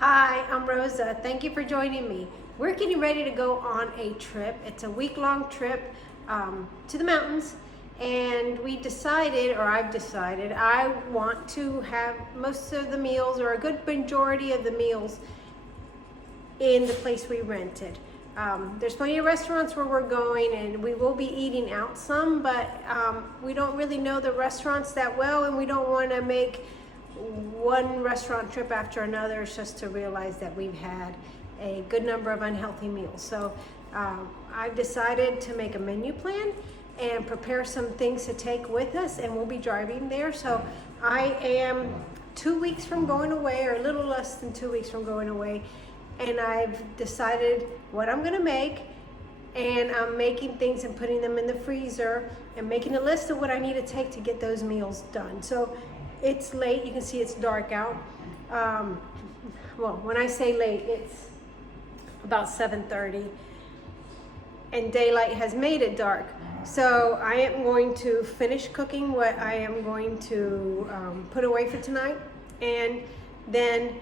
Hi, I'm Rosa. Thank you for joining me. We're getting ready to go on a trip. It's a week-long trip to the mountains, and I've decided, I want to have most of the meals or a good majority of the meals in the place we rented. There's plenty of restaurants where we're going, and we will be eating out some, but we don't really know the restaurants that well, and we don't want to make one restaurant trip after another. It's just to realize that we've had a good number of unhealthy meals. So I've decided to make a menu plan and prepare some things to take with us, and we'll be driving there. So I am 2 weeks from going away, or a little less than 2 weeks from going away, and I've decided what I'm gonna make, and I'm making things and putting them in the freezer and making a list of what I need to take to get those meals done. So it's late, you can see it's dark out. Well, when I say late, it's about 7:30, and daylight has made it dark. So I am going to finish cooking what I am going to put away for tonight, and then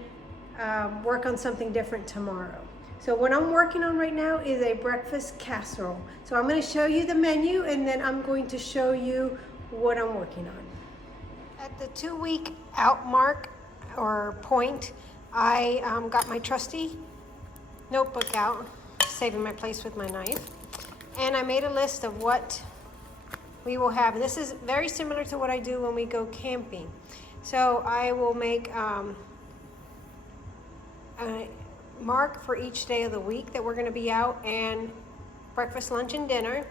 work on something different tomorrow. So what I'm working on right now is a breakfast casserole. So I'm going to show you the menu, and then I'm going to show you what I'm working on. At the 2-week out mark or point, I got my trusty notebook out, saving my place with my knife, and I made a list of what we will have. And this is very similar to what I do when we go camping. So I will make a mark for each day of the week that we're going to be out, and breakfast, lunch, and dinner,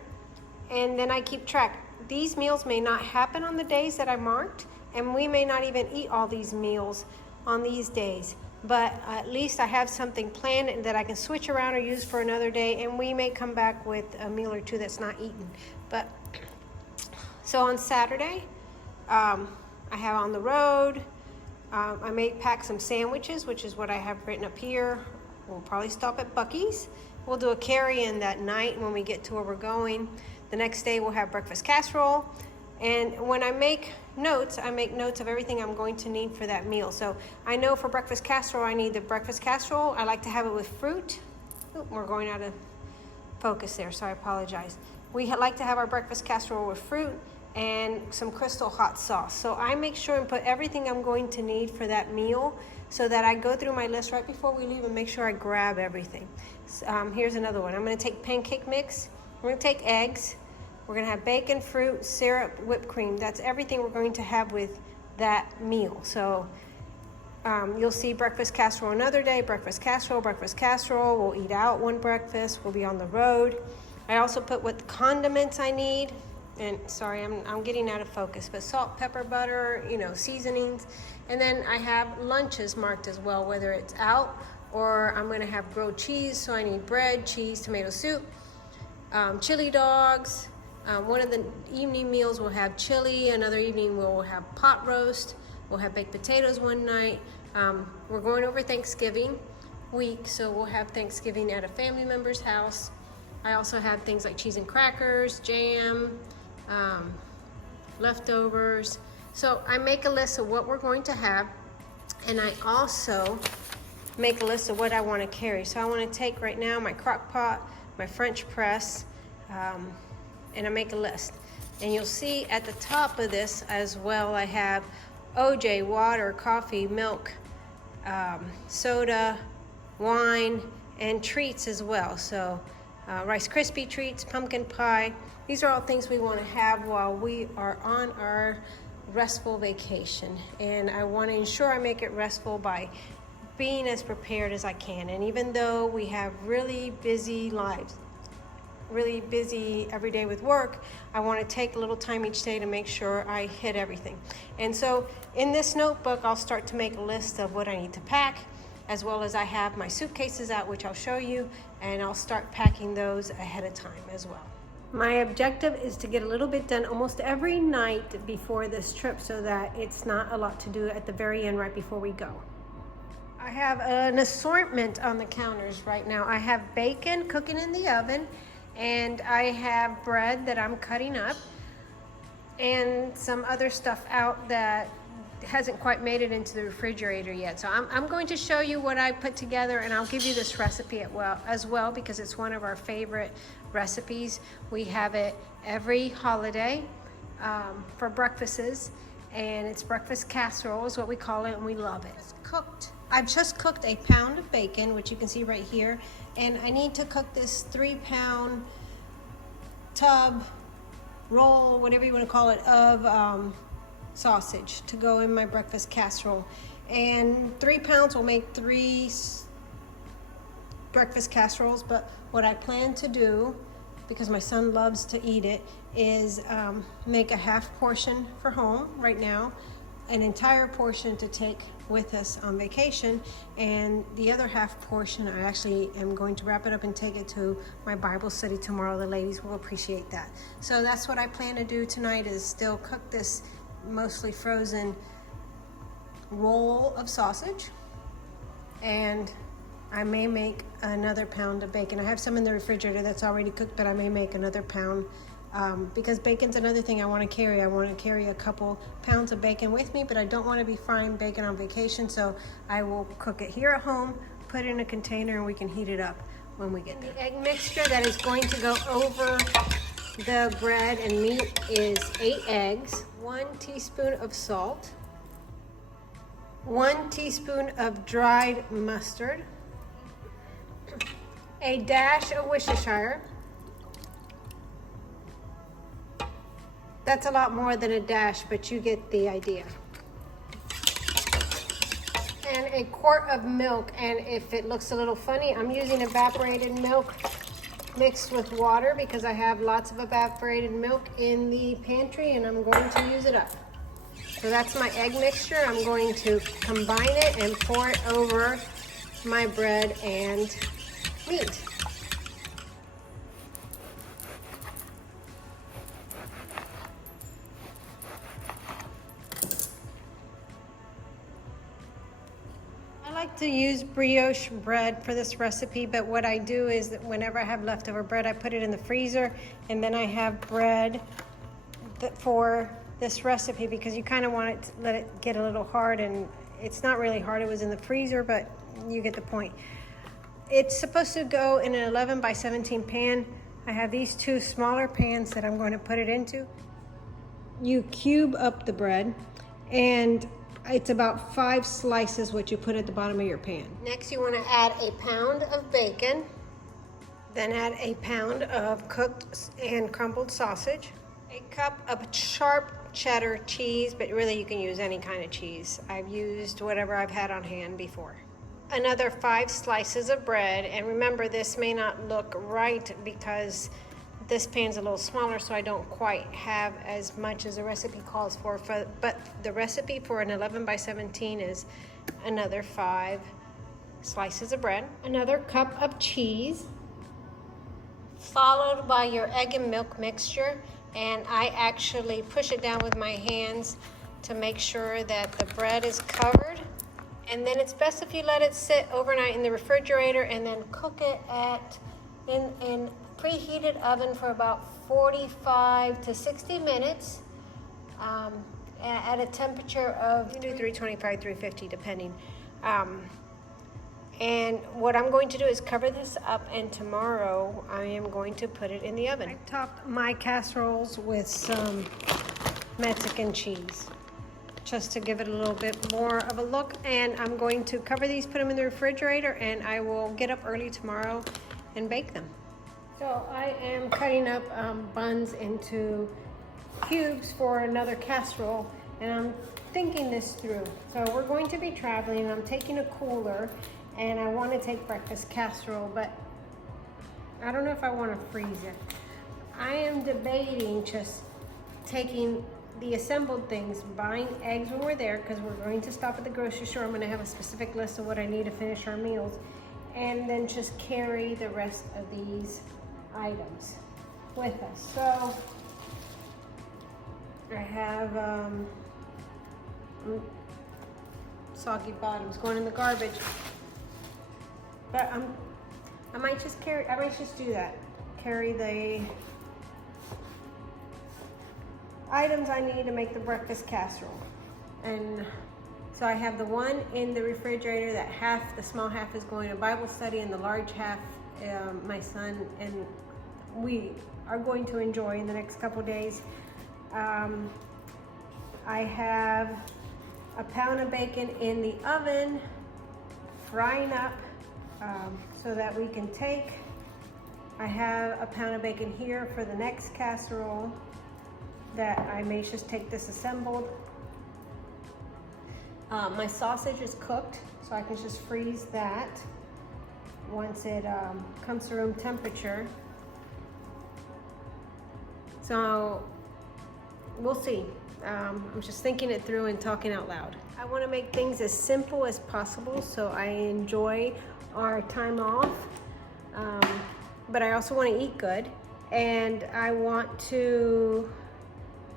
and then I keep track. These meals may not happen on the days that I marked, and we may not even eat all these meals on these days, but at least I have something planned that I can switch around or use for another day, and we may come back with a meal or two that's not eaten. But so on Saturday, I have on the road, I may pack some sandwiches, which is what I have written up here. We'll probably stop at Buc-ee's. We'll do a carry-in that night when we get to where we're going. The next day we'll have breakfast casserole. And when I make notes of everything I'm going to need for that meal. So I know for breakfast casserole, I need the breakfast casserole. I like to have it with fruit. Ooh, we're going out of focus there, so I apologize. We like to have our breakfast casserole with fruit and some Crystal hot sauce. So I make sure and put everything I'm going to need for that meal, so that I go through my list right before we leave and make sure I grab everything. Here's another one. I'm gonna take pancake mix. We're gonna take eggs. We're gonna have bacon, fruit, syrup, whipped cream. That's everything we're going to have with that meal. So you'll see breakfast casserole another day, breakfast casserole. We'll eat out one breakfast, we'll be on the road. I also put what condiments I need. And sorry, I'm getting out of focus, but salt, pepper, butter, seasonings. And then I have lunches marked as well, whether it's out or I'm gonna have grilled cheese. So I need bread, cheese, tomato soup, chili dogs. One of the evening meals will have chili, another evening we'll have pot roast, we'll have baked potatoes one night. We're going over Thanksgiving week, so we'll have Thanksgiving at a family member's house. I also have things like cheese and crackers, jam, leftovers. So I make a list of what we're going to have, and I also make a list of what I want to carry. So I want to take right now my crock pot, my French press, and I make a list. And you'll see at the top of this as well, I have OJ, water, coffee, milk, soda, wine, and treats as well. So Rice Krispie treats, pumpkin pie. These are all things we want to have while we are on our restful vacation. And I want to ensure I make it restful by being as prepared as I can. And even though we have really busy lives, really busy every day with work, I want to take a little time each day to make sure I hit everything. And so in this notebook, I'll start to make a list of what I need to pack, as well as I have my suitcases out, which I'll show you, and I'll start packing those ahead of time as well. My objective is to get a little bit done almost every night before this trip, so that it's not a lot to do at the very end right before we go. I have an assortment on the counters right now. I have bacon cooking in the oven, and I have bread that I'm cutting up, and some other stuff out that hasn't quite made it into the refrigerator yet. So I'm going to show you what I put together, and I'll give you this recipe as well because it's one of our favorite recipes. We have it every holiday for breakfasts, and it's breakfast casserole is what we call it, and we love it. It's cooked. I've just cooked a pound of bacon, which you can see right here, and I need to cook this 3-pound tub, roll, whatever you want to call it, of sausage to go in my breakfast casserole. And 3 pounds will make 3 breakfast casseroles, but what I plan to do, because my son loves to eat it, is make a half portion for home right now, an entire portion to take with us on vacation, and the other half portion I actually am going to wrap it up and take it to my Bible study tomorrow. The ladies will appreciate that. So that's what I plan to do tonight, is still cook this mostly frozen roll of sausage, and I may make another pound of bacon. I have some in the refrigerator that's already cooked, but I may make another pound because bacon's another thing I want to carry. I want to carry a couple pounds of bacon with me, but I don't want to be frying bacon on vacation, so I will cook it here at home, put it in a container, and we can heat it up when we get there. The egg mixture that is going to go over the bread and meat is 8 eggs, 1 teaspoon of salt, 1 teaspoon of dried mustard, a dash of Worcestershire. That's a lot more than a dash, but you get the idea. And a quart of milk, and if it looks a little funny, I'm using evaporated milk mixed with water because I have lots of evaporated milk in the pantry and I'm going to use it up. So that's my egg mixture. I'm going to combine it and pour it over my bread and meat. I like to use brioche bread for this recipe, but what I do is that whenever I have leftover bread, I put it in the freezer, and then I have bread for this recipe because you kind of want it to let it get a little hard, and it's not really hard. It was in the freezer, but you get the point. It's supposed to go in an 11 by 17 pan. I have these 2 smaller pans that I'm going to put it into. You cube up the bread, and it's about 5 slices what you put at the bottom of your pan. Next, you want to add a pound of bacon, then add a pound of cooked and crumbled sausage, a cup of sharp cheddar cheese, but really you can use any kind of cheese. I've used whatever I've had on hand before. Another 5 slices of bread, and remember this may not look right because this pan's a little smaller, so I don't quite have as much as the recipe calls for, but the recipe for an 11 by 17 is another 5 slices of bread, another cup of cheese, followed by your egg and milk mixture, and I actually push it down with my hands to make sure that the bread is covered. And then it's best if you let it sit overnight in the refrigerator and then cook it in preheated oven for about 45 to 60 minutes at a temperature of 325, 350 depending. And what I'm going to do is cover this up, and tomorrow I am going to put it in the oven. I topped my casseroles with some Mexican cheese just to give it a little bit more of a look, and I'm going to cover these, put them in the refrigerator, and I will get up early tomorrow and bake them. So I am cutting up buns into cubes for another casserole, and I'm thinking this through. So we're going to be traveling, and I'm taking a cooler, and I want to take breakfast casserole, but I don't know if I want to freeze it. I am debating just taking the assembled things, buying eggs when we're there because we're going to stop at the grocery store. I'm going to have a specific list of what I need to finish our meals, and then just carry the rest of these items with us. So I have soggy bottoms going in the garbage, but I might just do that. Carry the items I need to make the breakfast casserole. And so I have the one in the refrigerator that the small half is going to Bible study, and the large half, my son and we are going to enjoy in the next couple days. I have a pound of bacon in the oven, frying up so that we can take. I have a pound of bacon here for the next casserole that I may just take disassembled. My sausage is cooked, so I can just freeze that once it comes to room temperature. So we'll see. I'm just thinking it through and talking out loud. I want to make things as simple as possible so I enjoy our time off, but I also want to eat good, and I want to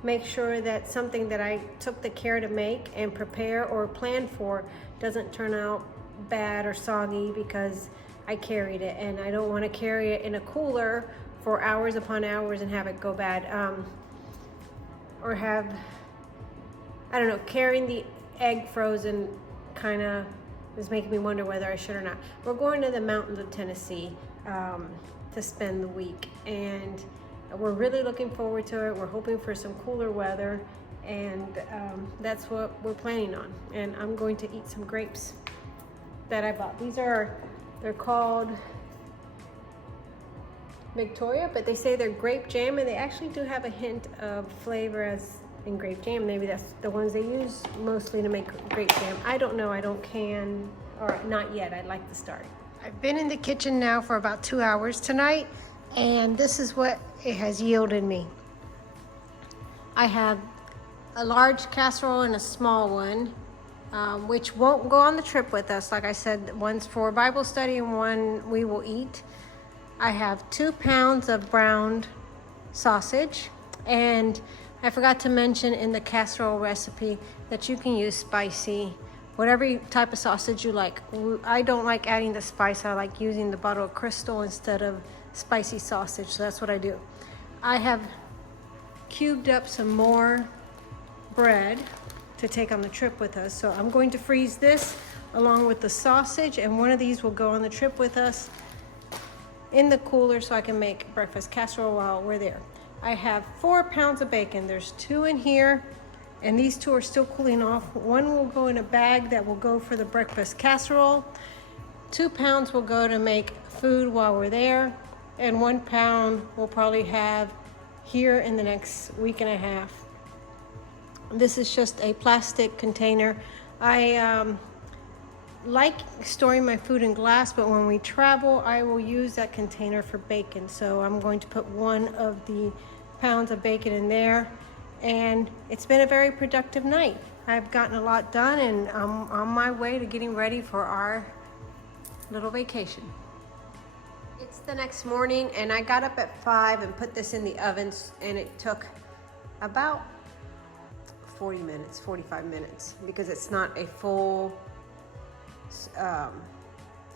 make sure that something that I took the care to make and prepare or plan for doesn't turn out bad or soggy because I carried it, and I don't want to carry it in a cooler for hours upon hours and have it go bad, or have, I don't know, carrying the egg frozen kind of is making me wonder whether I should or not. We're going to the mountains of Tennessee to spend the week, and we're really looking forward to it. We're hoping for some cooler weather, and that's what we're planning on. And I'm going to eat some grapes that I bought. They're called Victoria, but they say they're grape jam, and they actually do have a hint of flavor as in grape jam. Maybe that's the ones they use mostly to make grape jam. I don't know, I don't can, or not yet. I'd like to start. I've been in the kitchen now for about 2 hours tonight, and this is what it has yielded me. I have a large casserole and a small one, which won't go on the trip with us. Like I said, one's for Bible study and one we will eat. I have 2 pounds of browned sausage, and I forgot to mention in the casserole recipe that you can use spicy, whatever type of sausage you like. I don't like adding the spice. I like using the bottle of Crystal instead of spicy sausage, so that's what I do. I have cubed up some more bread to take on the trip with us, so I'm going to freeze this along with the sausage, and one of these will go on the trip with us in the cooler so I can make breakfast casserole while we're there. I have 4 pounds of bacon. There's 2 in here, and these 2 are still cooling off. One will go in a bag that will go for the breakfast casserole. 2 pounds will go to make food while we're there, and 1 pound we'll probably have here in the next week and a half. This is just a plastic container. I like storing my food in glass, but when we travel, I will use that container for bacon. So I'm going to put 1 of the pounds of bacon in there, and it's been a very productive night. I've gotten a lot done, and I'm on my way to getting ready for our little vacation. It's the next morning, and I got up at 5 and put this in the ovens, and it took about 40 minutes, 45 minutes, because it's not a full,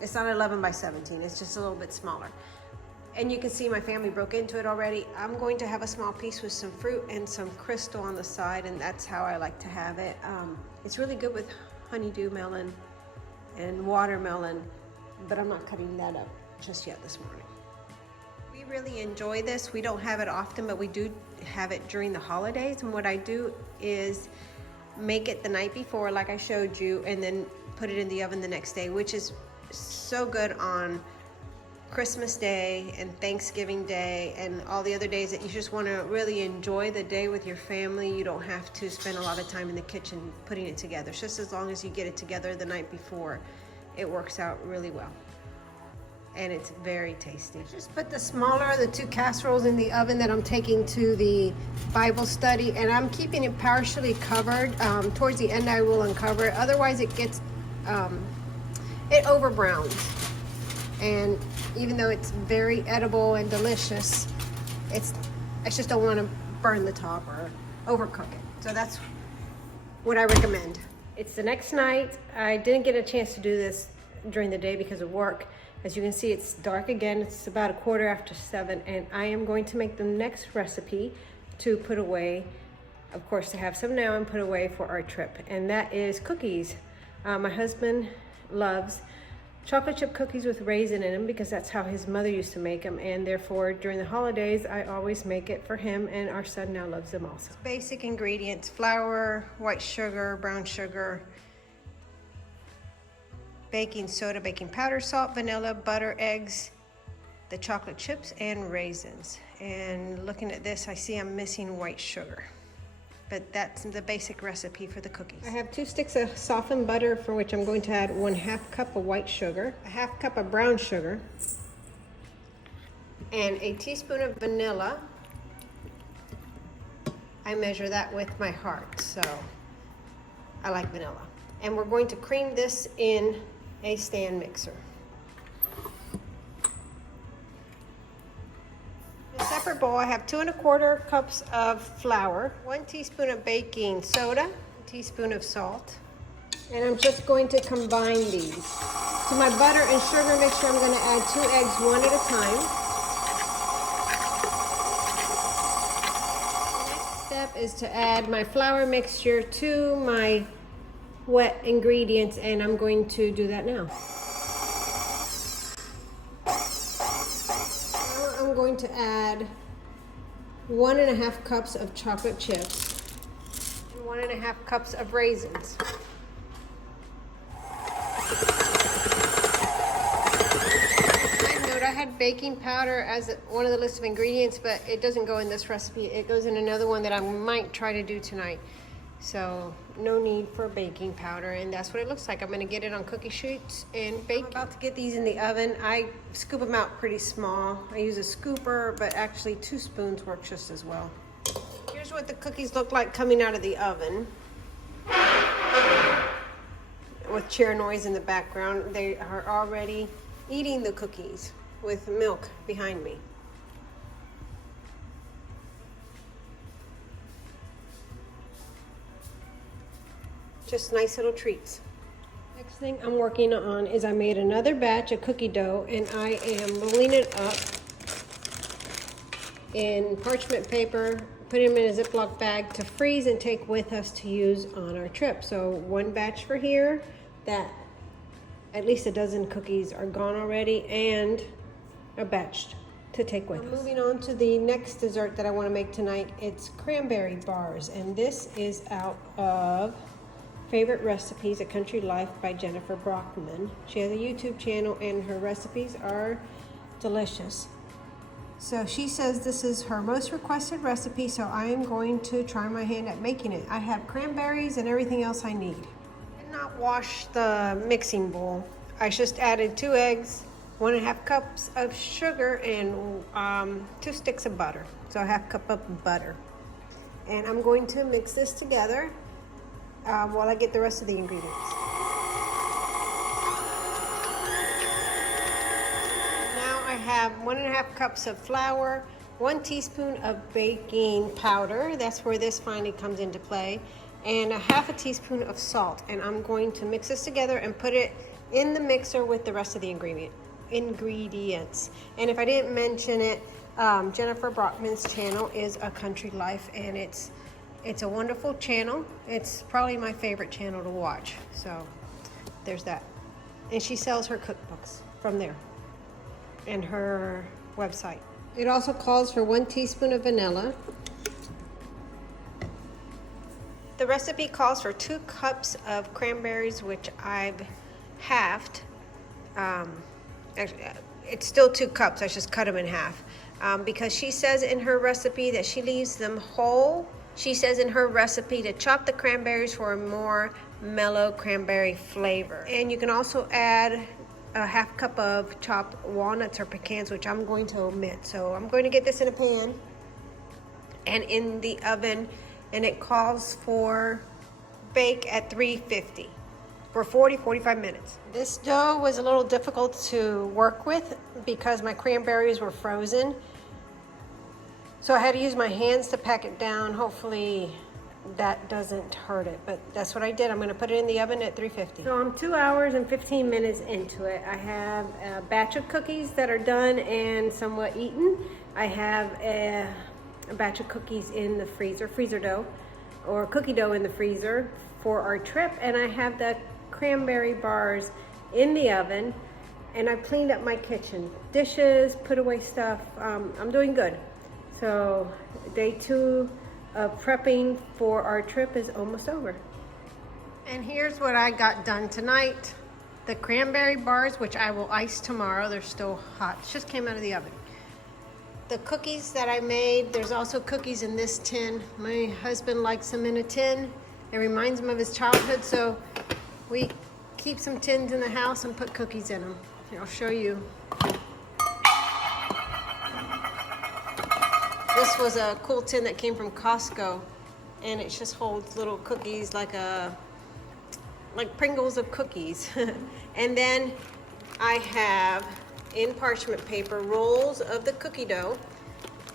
it's not 11 by 17, it's just a little bit smaller. And you can see my family broke into it already. I'm going to have a small piece with some fruit and some Crystal on the side, and that's how I like to have it. It's really good with honeydew melon and watermelon, but I'm not cutting that up just yet this morning. We really enjoy this. We don't have it often, but we do have it during the holidays. And what I do is make it the night before, like I showed you, and then put it in the oven the next day, which is so good on Christmas Day and Thanksgiving Day and all the other days that you just want to really enjoy the day with your family. You don't have to spend a lot of time in the kitchen putting it together. It's just as long as you get it together the night before, it works out really well. And it's very tasty. Just put the smaller of the 2 casseroles in the oven that I'm taking to the Bible study, and I'm keeping it partially covered. Towards the end I will uncover it, otherwise it gets, it over browns. And even though it's very edible and delicious, I just don't want to burn the top or overcook it. So that's what I recommend. It's the next night. I didn't get a chance to do this during the day because of work. As you can see, it's dark again. It's about 7:15, and I am going to make the next recipe to put away of course, to have some now and put away for our trip. And that is cookies. My husband loves chocolate chip cookies with raisin in them because that's how his mother used to make them, and therefore during the holidays I always make it for him, and our son now loves them also. Basic ingredients: flour, white sugar, brown sugar, baking soda, baking powder, salt, vanilla, butter, eggs, the chocolate chips, and raisins. And looking at this, I see I'm missing white sugar. But that's the basic recipe for the cookies. I have 2 sticks of softened butter, for which I'm going to add 1/2 cup of white sugar, a 1/2 cup of brown sugar, and a teaspoon of vanilla. I measure that with my heart, so I like vanilla. And we're going to cream this in a stand mixer. In a separate bowl, I have 2 1/4 cups of flour, 1 teaspoon of baking soda, 1 teaspoon of salt, and I'm just going to combine these. To my butter and sugar mixture, I'm going to add 2 eggs, 1 at a time. The next step is to add my flour mixture to my wet ingredients, and I'm going to do that now. I'm going to add 1 1/2 cups of chocolate chips and 1 1/2 cups of raisins. Side note, I had baking powder as one of the list of ingredients, but it doesn't go in this recipe. It goes in another one that I might try to do tonight. So no need for baking powder, and that's what it looks like. I'm gonna get it on cookie sheets and bake. I'm about to get these in the oven. I scoop them out pretty small. I use a scooper, but actually 2 spoons work just as well. Here's what the cookies look like coming out of the oven. With chair noise in the background, they are already eating the cookies with milk behind me. Just nice little treats. Next thing I'm working on is I made another batch of cookie dough, and I am rolling it up in parchment paper, putting them in a Ziploc bag to freeze and take with us to use on our trip. So 1 batch for here, that at least a dozen cookies are gone already, and a batch to take with us. Moving on to the next dessert that I want to make tonight. It's cranberry bars, and this is out of Favorite Recipes, A Country Life by Jennifer Brockman. She has a YouTube channel, and her recipes are delicious. So she says this is her most requested recipe, so I am going to try my hand at making it. I have cranberries and everything else I need. I did not wash the mixing bowl. I just added 2 eggs, 1 1/2 cups of sugar, and 2 sticks of butter. So a 1/2 cup of butter. And I'm going to mix this together while I get the rest of the ingredients. Now I have 1 1/2 cups of flour, 1 teaspoon of baking powder, that's where this finally comes into play, and a 1/2 teaspoon of salt. And I'm going to mix this together and put it in the mixer with the rest of the ingredients. And if I didn't mention it, Jennifer Brockman's channel is A Country Life, and it's a wonderful channel. It's probably my favorite channel to watch. So there's that. And she sells her cookbooks from there and her website. It also calls for 1 teaspoon of vanilla. The recipe calls for 2 cups of cranberries, which I've halved. Actually, it's still 2 cups. I just cut them in half because she says in her recipe that she leaves them whole. She says in her recipe to chop the cranberries for a more mellow cranberry flavor. And you can also add a 1/2 cup of chopped walnuts or pecans, which I'm going to omit. So I'm going to get this in a pan and in the oven, and it calls for bake at 350 for 40-45 minutes. This dough was a little difficult to work with because my cranberries were frozen. So I had to use my hands to pack it down. Hopefully that doesn't hurt it, but that's what I did. I'm gonna put it in the oven at 350. So I'm 2 hours and 15 minutes into it. I have a batch of cookies that are done and somewhat eaten. I have a batch of cookies in the freezer dough. or cookie dough in the freezer for our trip, and I have the cranberry bars in the oven, and I've cleaned up my kitchen. Dishes, put away stuff. I'm doing good. So day 2 of prepping for our trip is almost over. And here's what I got done tonight. The cranberry bars, which I will ice tomorrow. They're still hot. It just came out of the oven. The cookies that I made, there's also cookies in this tin. My husband likes them in a tin. It reminds him of his childhood, so we keep some tins in the house and put cookies in them. Here, I'll show you. This was a cool tin that came from Costco, and it just holds little cookies like Pringles of cookies. And then I have in parchment paper rolls of the cookie dough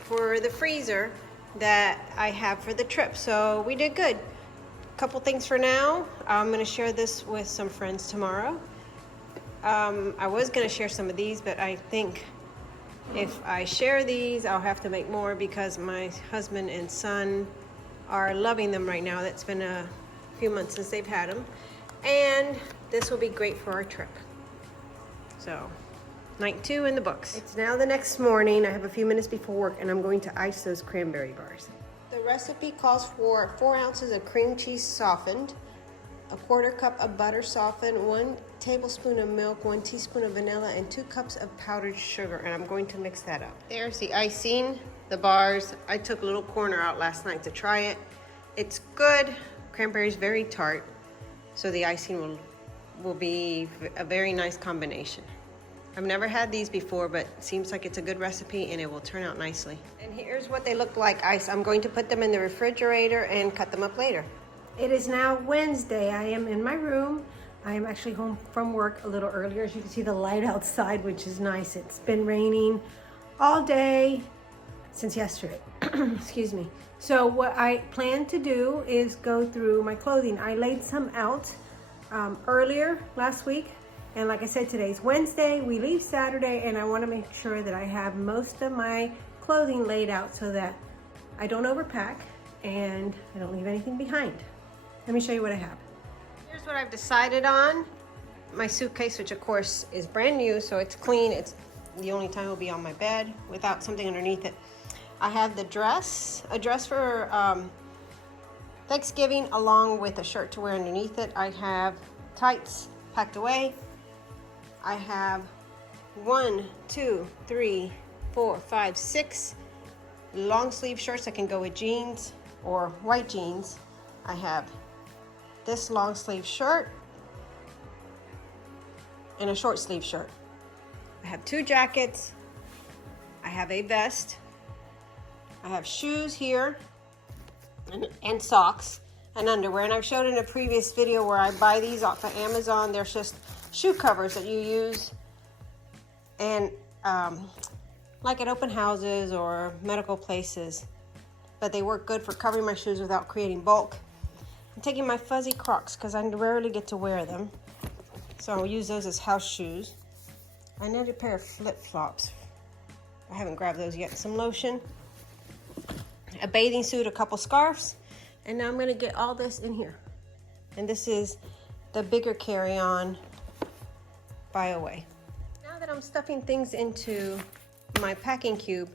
for the freezer that I have for the trip. So we did good. Couple things for now. I'm going to share this with some friends tomorrow. I was going to share some of these, but I think if I share these, I'll have to make more because my husband and son are loving them right now. That's been a few months since they've had them. And this will be great for our trip. So, night 2 in the books. It's now the next morning. I have a few minutes before work, and I'm going to ice those cranberry bars. The recipe calls for 4 ounces of cream cheese softened, a 1/4 cup of butter softened, 1 tablespoon of milk, 1 teaspoon of vanilla, and 2 cups of powdered sugar. And I'm going to mix that up. There's the icing, the bars. I took a little corner out last night to try it. It's good. Cranberry is very tart, so the icing will be a very nice combination. I've never had these before, but it seems like it's a good recipe and it will turn out nicely. And here's what they look like ice. I'm going to put them in the refrigerator and cut them up later. It is now Wednesday. I am in my room. I am actually home from work a little earlier. As you can see the light outside, which is nice. It's been raining all day since yesterday. Excuse me. So what I plan to do is go through my clothing. I laid some out earlier last week. And like I said, today's Wednesday. We leave Saturday, and I want to make sure that I have most of my clothing laid out so that I don't overpack and I don't leave anything behind. Let me show you what I have. Here's what I've decided on. My suitcase, which of course is brand new, so it's clean. It's the only time it'll be on my bed without something underneath it. I have the dress, a dress for Thanksgiving, along with a shirt to wear underneath it. I have tights packed away. I have 1, 2, 3, 4, 5, 6 long sleeve shirts that can go with jeans or white jeans. I have this long sleeve shirt and a short sleeve shirt. I have 2 jackets. I have a vest. I have shoes here and socks and underwear. And I've showed in a previous video where I buy these off of Amazon. There's just shoe covers that you use and like at open houses or medical places, but they work good for covering my shoes without creating bulk. I'm taking my fuzzy Crocs because I rarely get to wear them, so I'll use those as house shoes. I need a pair of flip-flops. I haven't grabbed those yet. Some lotion, a bathing suit, a couple scarves, and now I'm going to get all this in here. And this is the bigger carry-on by away. Now that I'm stuffing things into my packing cube,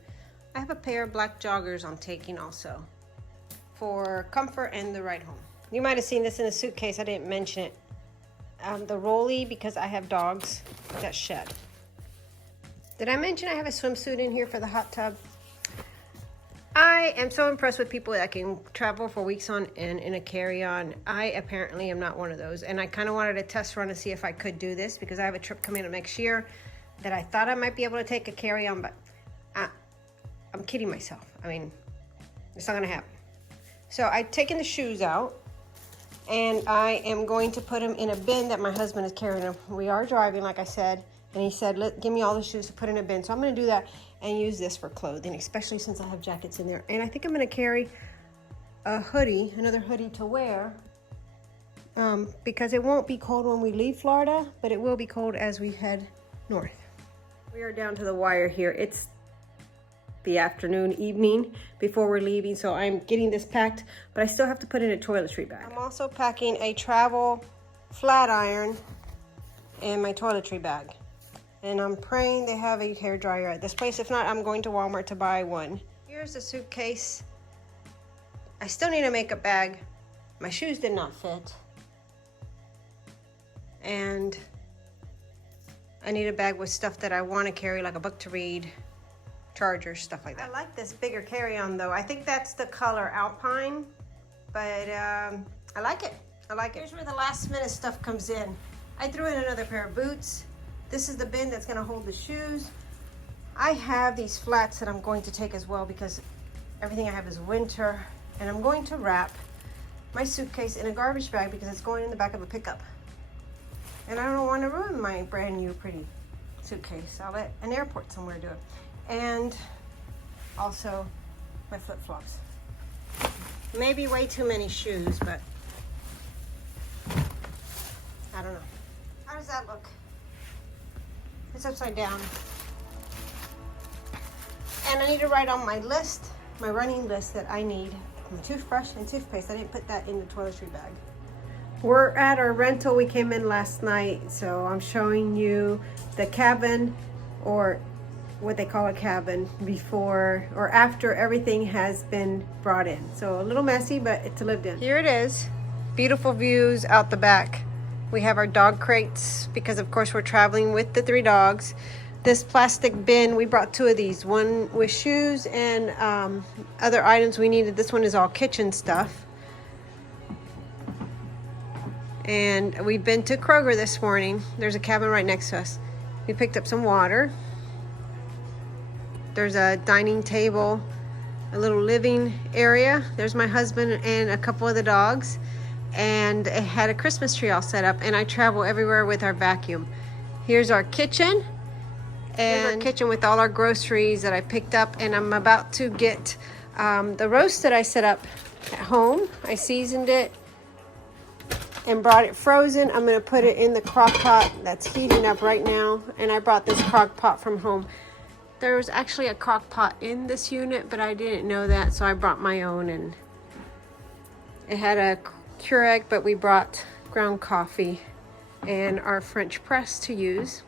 I have a pair of black joggers I'm taking also for comfort and the ride home. You might have seen this in the suitcase. I didn't mention it. The rolly, because I have dogs that shed. Did I mention I have a swimsuit in here for the hot tub? I am so impressed with people that can travel for weeks on end in a carry-on. I apparently am not one of those, and I kind of wanted a test run to see if I could do this because I have a trip coming up next year that I thought I might be able to take a carry-on, but I'm kidding myself. I mean, it's not gonna happen. So I've taken the shoes out, and I am going to put them in a bin that my husband is carrying them. We are driving, like I said, and he said, give me all the shoes to put in a bin. So I'm gonna do that and use this for clothing, especially since I have jackets in there. And I think I'm gonna carry a hoodie, another hoodie to wear, because it won't be cold when we leave Florida, but it will be cold as we head north. We are down to the wire here. It's the afternoon, evening before we're leaving. So I'm getting this packed, but I still have to put in a toiletry bag. I'm also packing a travel flat iron in my toiletry bag. And I'm praying they have a hairdryer at this place. If not, I'm going to Walmart to buy one. Here's a suitcase. I still need a makeup bag. My shoes did not fit. And I need a bag with stuff that I want to carry, like a book to read, chargers, stuff like that. I like this bigger carry-on though. I think that's the color Alpine, but I like it. I like it. Here's where the last minute stuff comes in. I threw in another pair of boots. This is the bin that's gonna hold the shoes. I have these flats that I'm going to take as well because everything I have is winter, and I'm going to wrap my suitcase in a garbage bag because it's going in the back of a pickup. And I don't want to ruin my brand new pretty suitcase. I'll let an airport somewhere do it. And also my flip-flops. Maybe way too many shoes, but I don't know. How does that look? It's upside down. And I need to write on my list, my running list, that I need my toothbrush and toothpaste. I didn't put that in the toiletry bag. We're at our rental. We came in last night, so I'm showing you the cabin, or what they call a cabin, before or after everything has been brought in. So a little messy, but it's lived in. Here it is. Beautiful views out the back. We have our dog crates because of course we're traveling with the 3 dogs. This plastic bin, we brought 2 of these, one with shoes and other items we needed. This one is all kitchen stuff. And we've been to Kroger this morning. There's a cabin right next to us. We picked up some water. There's a dining table, a little living area. There's my husband and a couple of the dogs. And it had a Christmas tree all set up, and I travel everywhere with our vacuum. Here's our kitchen. And here's our kitchen with all our groceries that I picked up, and I'm about to get the roast that I set up at home. I seasoned it and brought it frozen. I'm gonna put it in the crock pot that's heating up right now, and I brought this crock pot from home. There was actually a crock pot in this unit, but I didn't know that, so I brought my own, and it had a Keurig, but we brought ground coffee and our French press to use.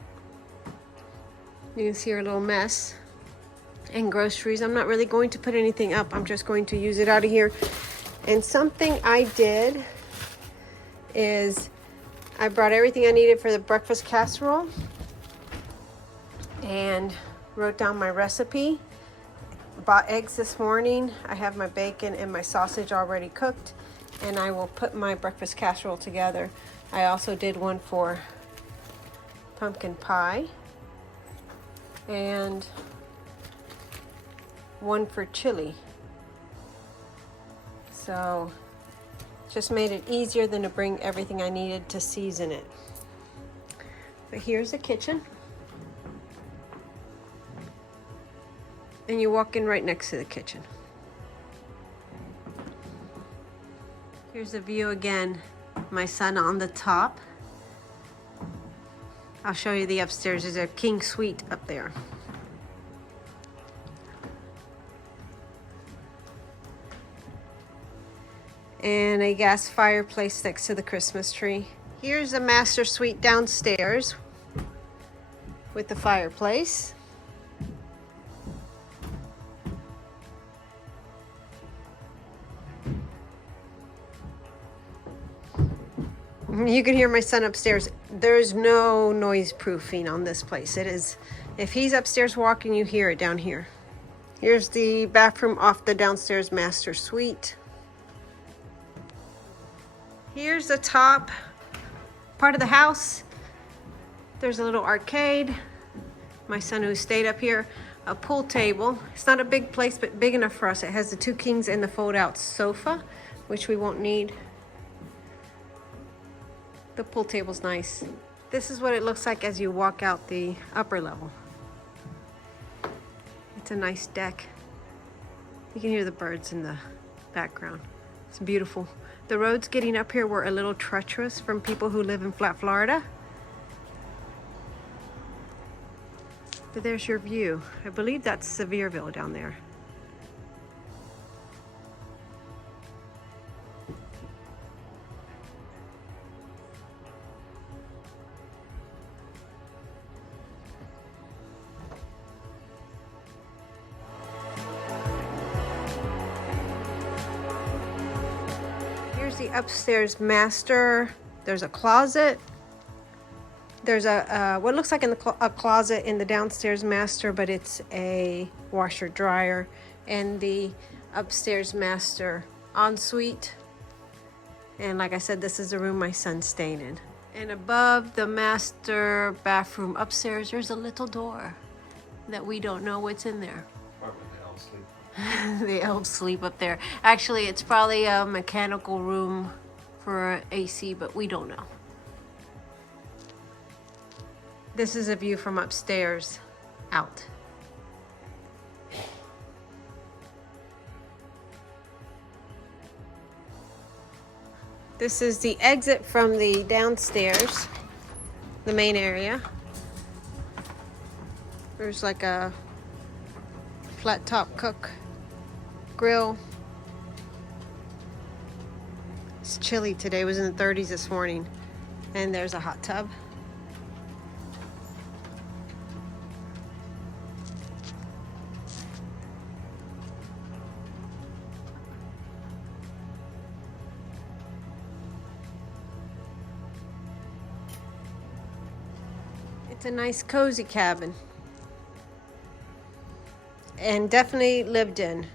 You can see our little mess and groceries. I'm not really going to put anything up. I'm just going to use it out of here. And something I did is I brought everything I needed for the breakfast casserole and wrote down my recipe. Bought eggs this morning. I have my bacon and my sausage already cooked, and I will put my breakfast casserole together. I also did one for pumpkin pie and one for chili. So just made it easier than to bring everything I needed to season it. But here's the kitchen. And you walk in right next to the kitchen. Here's the view again. My son on the top. I'll show you the upstairs. There's a king suite up there. And a gas fireplace next to the Christmas tree. Here's the master suite downstairs with the fireplace. You can hear my son upstairs. There's no noise proofing on this place. It is, if he's upstairs walking, you hear it down here. Here's the bathroom off the downstairs master suite. Here's the top part of the house. There's a little arcade. My son who stayed up here, a pool table. It's not a big place, but big enough for us. It has the 2 kings and the fold-out sofa, which we won't need. The pool table's nice. This is what it looks like as you walk out the upper level. It's a nice deck. You can hear the birds in the background. It's beautiful. The roads getting up here were a little treacherous from people who live in flat Florida. But there's your view. I believe that's Sevierville down there. Here's the upstairs master. There's a closet. There's a what looks like a closet in the downstairs master, but it's a washer dryer. And the upstairs master ensuite. And like I said, this is the room my son's staying in. And above the master bathroom upstairs, there's a little door that we don't know what's in there. Probably the elves sleep. The elves sleep up there. Actually, it's probably a mechanical room for AC, but we don't know. This is a view from upstairs out. This is the exit from the downstairs, the main area. There's like a flat top cook grill. It's chilly today. It was in the 30s this morning. And there's a hot tub. It's a nice cozy cabin. And definitely lived in.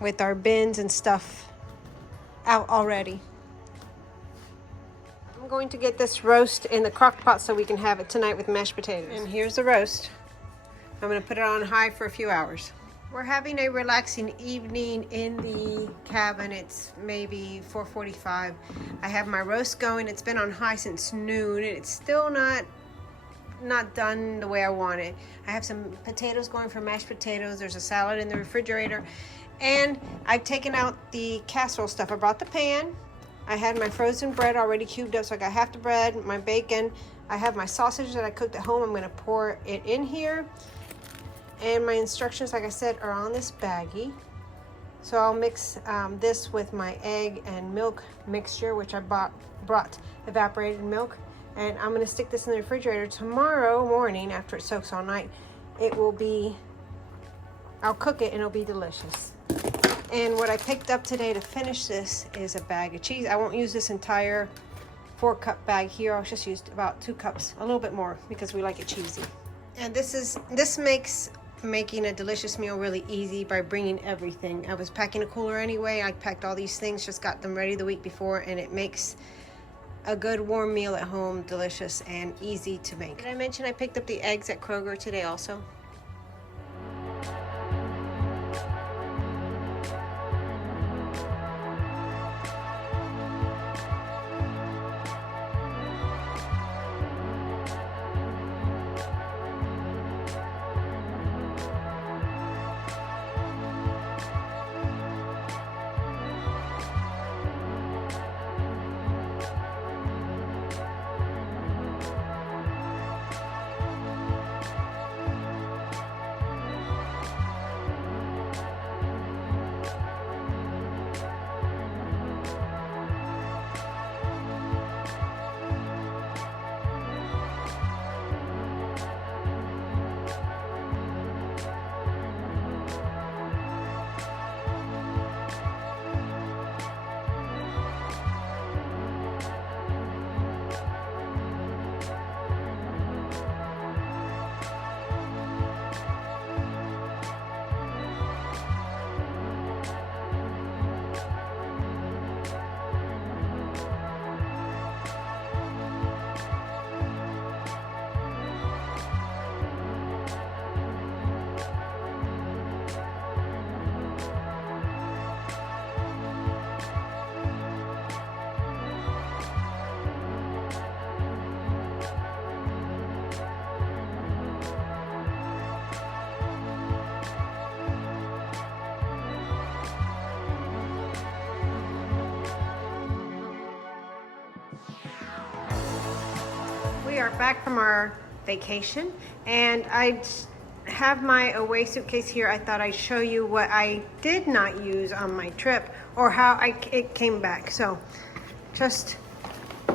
With our bins and stuff out already. I'm going to get this roast in the crock pot so we can have it tonight with mashed potatoes. And here's the roast. I'm going to put it on high for a few hours. We're having a relaxing evening in the cabin. It's maybe 4:45. I have my roast going. It's been on high since noon and it's still not done the way I want it. I have some potatoes going for mashed potatoes. There's a salad in the refrigerator. And I've taken out the casserole stuff. I brought the pan. I had my frozen bread already cubed up, so I got half the bread, my bacon. I have my sausage that I cooked at home. I'm going to pour it in here. And my instructions, like I said, are on this baggie. So I'll mix this with my egg and milk mixture, which I brought evaporated milk. And I'm going to stick this in the refrigerator tomorrow morning after it soaks all night. I'll cook it and it'll be delicious. And what I picked up today to finish this is a bag of cheese. I won't use this entire 4-cup bag here. I'll just use about 2 cups, a little bit more because we like it cheesy. And this makes making a delicious meal really easy by bringing everything. I was packing a cooler anyway. I packed all these things, just got them ready the week before, and it makes a good warm meal at home delicious and easy to make. Did I mention I picked up the eggs at Kroger today also? We are back from our vacation, and I have my away suitcase here. I thought I'd show you what I did not use on my trip, or how it came back. So just,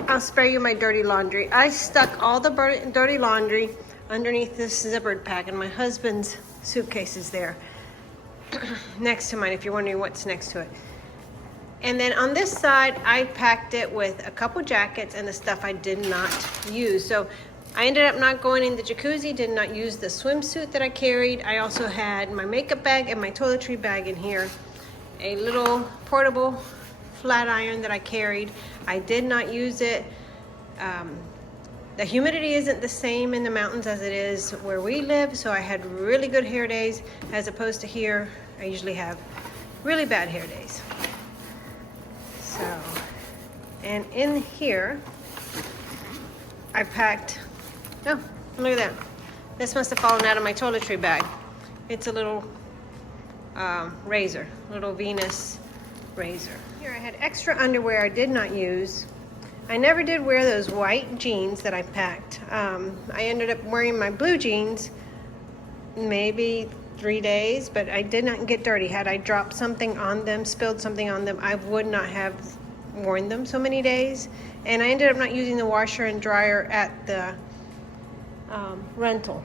I'll spare you my dirty laundry. I stuck all the dirty laundry underneath this zippered pack, and my husband's suitcase is there next to mine, if you're wondering what's next to it. And then on this side, I packed it with a couple jackets and the stuff I did not use. So I ended up not going in the jacuzzi, did not use the swimsuit that I carried. I also had my makeup bag and my toiletry bag in here. A little portable flat iron that I carried. I did not use it. The humidity isn't the same in the mountains as it is where we live, so I had really good hair days, as opposed to here, I usually have really bad hair days. So, and in here, I packed, oh, look at that. This must have fallen out of my toiletry bag. It's a little razor, little Venus razor. Here I had extra underwear I did not use. I never did wear those white jeans that I packed. I ended up wearing my blue jeans maybe 3 days, but I did not get dirty. Had I dropped something on them, spilled something on them, I would not have worn them so many days. And I ended up not using the washer and dryer at the rental.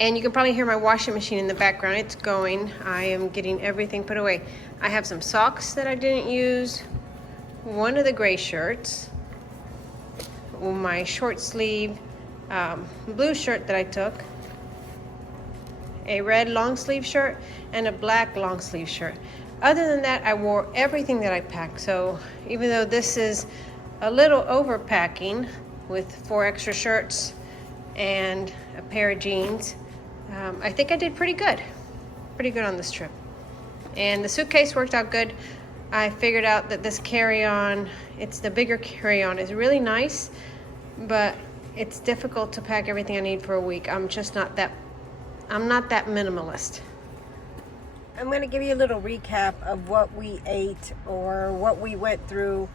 And you can probably hear my washing machine in the background. It's going. I am getting everything put away. I have some socks that I didn't use, one of the gray shirts, my short sleeve blue shirt that I took, a red long sleeve shirt, and a black long sleeve shirt. Other than that, I wore everything that I packed. So even though this is a little overpacking with 4 extra shirts and a pair of jeans, I think I did pretty good on this trip. And the suitcase worked out good. I figured out that this carry-on, it's the bigger carry-on, is really nice, but it's difficult to pack everything I need for a week. I'm not that minimalist. I'm going to give you a little recap of what we ate or what we went through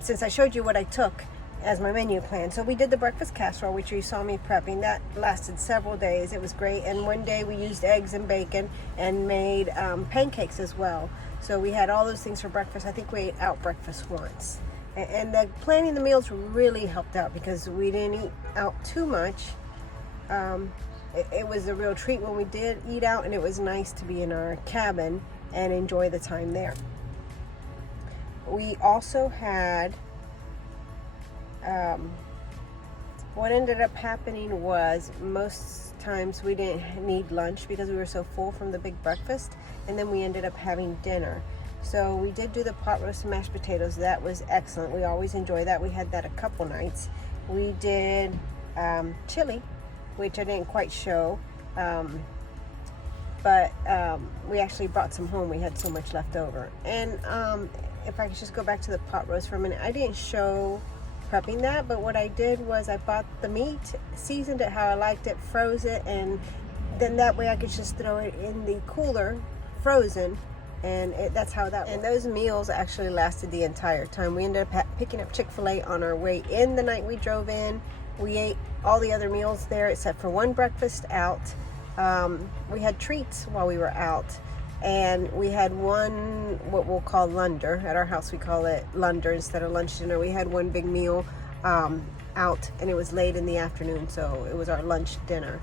since I showed you what I took as my menu plan. So we did the breakfast casserole, which you saw me prepping. That lasted several days. It was great. And one day we used eggs and bacon and made pancakes as well. So we had all those things for breakfast. I think we ate out breakfast once. And the planning the meals really helped out because we didn't eat out too much. It was a real treat when we did eat out, and it was nice to be in our cabin and enjoy the time there. We also had, what ended up happening was most times we didn't need lunch because we were so full from the big breakfast, and then we ended up having dinner. So we did do the pot roast and mashed potatoes. That was excellent. We always enjoy that. We had that a couple nights. We did chili, which I didn't quite show, but we actually brought some home. We had so much left over. And if I could just go back to the pot roast for a minute, I didn't show prepping that, but what I did was I bought the meat, seasoned it how I liked it, froze it, and then that way I could just throw it in the cooler frozen, and that's how that went. And those meals actually lasted the entire time. We ended up picking up Chick-fil-A on our way in the night we drove in. We ate all the other meals there except for one breakfast out. We had treats while we were out, and we had one, what we'll call lunder. At our house we call it lunder instead of lunch dinner. We had one big meal out, and it was late in the afternoon, so it was our lunch dinner.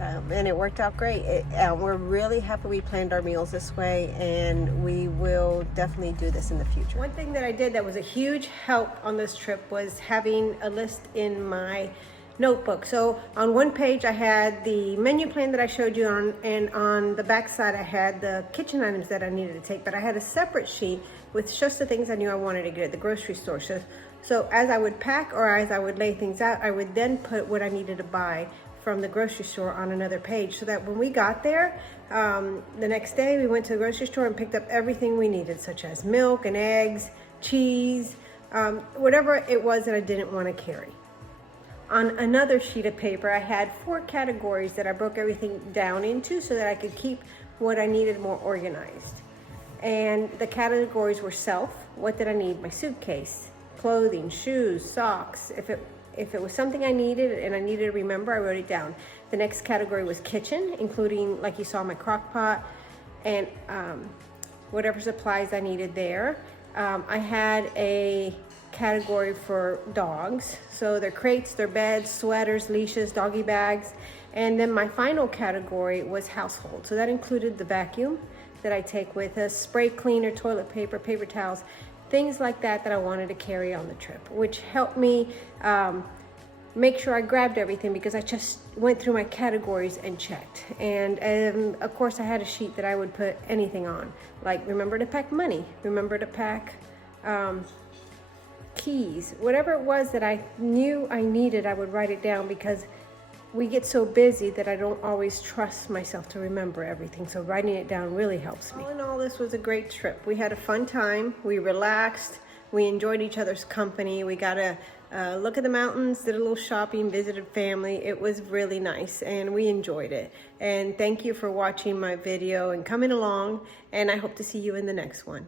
And it worked out great. We're really happy we planned our meals this way, and we will definitely do this in the future. One thing that I did that was a huge help on this trip was having a list in my notebook. So on one page I had the menu plan that I showed you on, and on the back side I had the kitchen items that I needed to take, but I had a separate sheet with just the things I knew I wanted to get at the grocery store. So as I would pack or as I would lay things out, I would then put what I needed to buy from the grocery store on another page, so that when we got there, the next day we went to the grocery store and picked up everything we needed, such as milk and eggs, cheese, whatever it was that I didn't want to carry. On another sheet of paper, I had 4 categories that I broke everything down into so that I could keep what I needed more organized. And the categories were self, what did I need? My suitcase, clothing, shoes, socks, if it if it was something I needed and I needed to remember, I wrote it down. The next category was kitchen, including, like you saw, my crock pot and whatever supplies I needed there. I had a category for dogs, so their crates, their beds, sweaters, leashes, doggy bags. And then my final category was household. So that included the vacuum that I take with us, spray cleaner, toilet paper, paper towels, things like that that I wanted to carry on the trip, which helped me make sure I grabbed everything because I just went through my categories and checked. And of course I had a sheet that I would put anything on, like remember to pack money, remember to pack keys, whatever it was that I knew I needed, I would write it down because we get so busy that I don't always trust myself to remember everything. So writing it down really helps me. All in all, this was a great trip. We had a fun time. We relaxed. We enjoyed each other's company. We got to look at the mountains, did a little shopping, visited family. It was really nice and we enjoyed it. And thank you for watching my video and coming along. And I hope to see you in the next one.